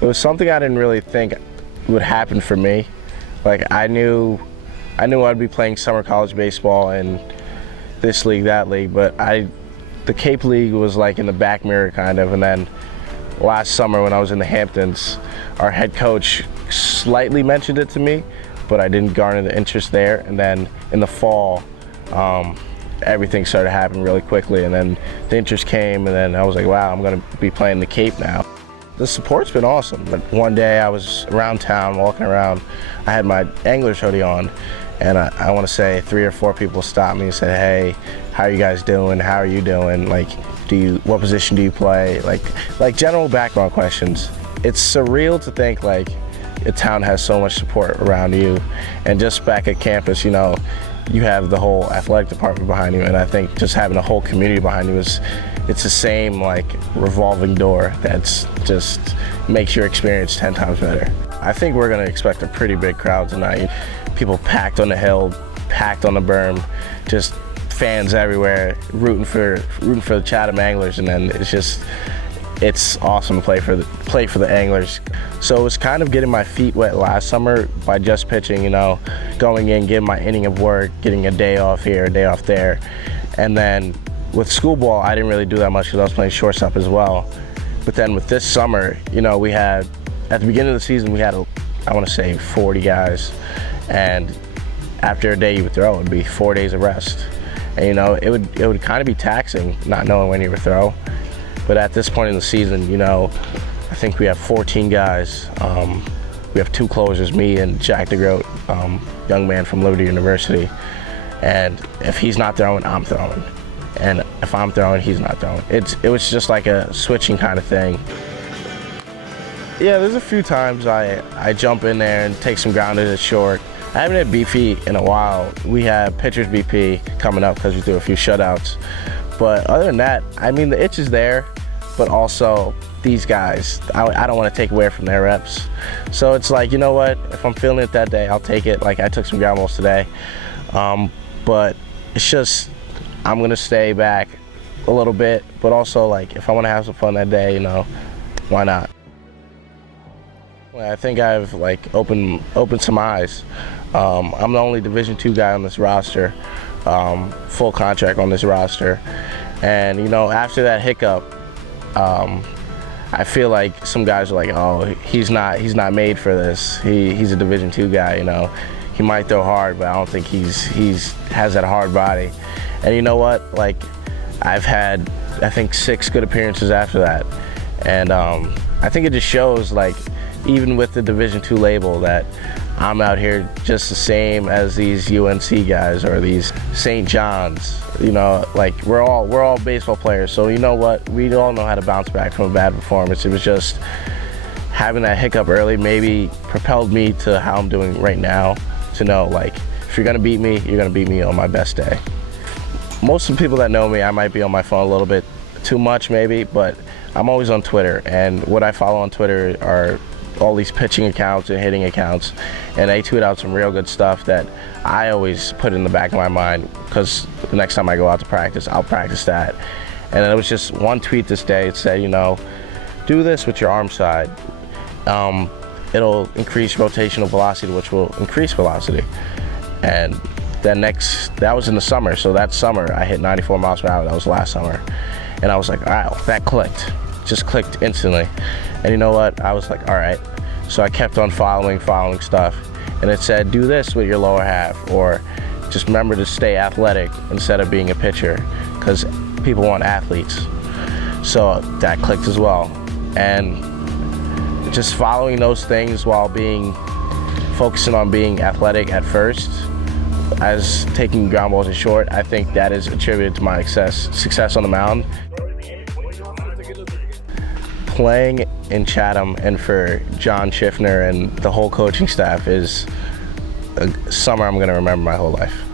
It was something I didn't really think would happen for me. Like I knew I'd be playing summer college baseball in this league, that league, but the Cape League was like in the back mirror kind of. And then last summer when I was in the Hamptons, our head coach slightly mentioned it to me, but I didn't garner the interest there. And then in the fall, everything started happening really quickly, and then the interest came, and then I was like, wow, I'm gonna be playing the Cape now. The support's been awesome. But one day I was around town, walking around, I had my Anglers hoodie on, and I want to say 3 or 4 people stopped me and said, hey, how are you guys doing? How are you doing? Like, what position do you play? Like general background questions. It's surreal to think like a town has so much support around you, and just back at campus, you know, you have the whole athletic department behind you, and I think just having a whole community behind you it's the same like revolving door that's just makes your experience 10 times better. I think we're gonna expect a pretty big crowd tonight. People packed on the hill, packed on the berm, just fans everywhere rooting for the Chatham Anglers, and then it's awesome to play for the Anglers. So it was kind of getting my feet wet last summer by just pitching, you know, going in, getting my inning of work, getting a day off here, a day off there. And then with school ball, I didn't really do that much because I was playing shortstop as well. But then with this summer, you know, we had, at the beginning of the season, we had, I want to say 40 guys. And after a day you would throw, it would be 4 days of rest. And you know, it would kind of be taxing not knowing when you would throw. But at this point in the season, you know, I think we have 14 guys. We have 2 closers, me and Jack DeGroat, young man from Liberty University. And if he's not throwing, I'm throwing. And if I'm throwing, he's not throwing. It was just like a switching kind of thing. Yeah, there's a few times I jump in there and take some grounded at short. I haven't had BP in a while. We have pitcher's BP coming up because we threw a few shutouts. But other than that, I mean, the itch is there, but also these guys, I don't want to take away from their reps. So it's like, you know what, if I'm feeling it that day, I'll take it. Like I took some ground balls today. But it's just, I'm going to stay back a little bit, but also like if I want to have some fun that day, you know, why not? I think I've like opened some eyes. I'm the only Division II guy on this roster, full contract on this roster. And you know, after that hiccup, I feel like some guys are like, oh, he's not made for this. He's a Division II guy, you know. He might throw hard, but I don't think he's has that hard body. And you know what? Like, I've had, I think, 6 good appearances after that. And I think it just shows, like, even with the Division II label, that I'm out here just the same as these UNC guys or these St. John's. You know, like we're all baseball players. So you know what? We all know how to bounce back from a bad performance. It was just having that hiccup early maybe propelled me to how I'm doing right now, to know like if you're gonna beat me, you're gonna beat me on my best day. Most of the people that know me, I might be on my phone a little bit too much maybe, but I'm always on Twitter, and what I follow on Twitter are all these pitching accounts and hitting accounts, and they tweet out some real good stuff that I always put in the back of my mind, because the next time I go out to practice, I'll practice that. And it was just one tweet this day. It said, you know, do this with your arm side. It'll increase rotational velocity, which will increase velocity. And then that was in the summer. So that summer I hit 94 miles per hour. That was last summer. And I was like, wow, that clicked. Just clicked instantly. And you know what? I was like, all right. So I kept on following stuff. And it said, do this with your lower half, or just remember to stay athletic instead of being a pitcher, because people want athletes. So that clicked as well. And just following those things while focusing on being athletic at first, as taking ground balls at short, I think that is attributed to my success on the mound. Playing in Chatham and for John Schiffner and the whole coaching staff is a summer I'm going to remember my whole life.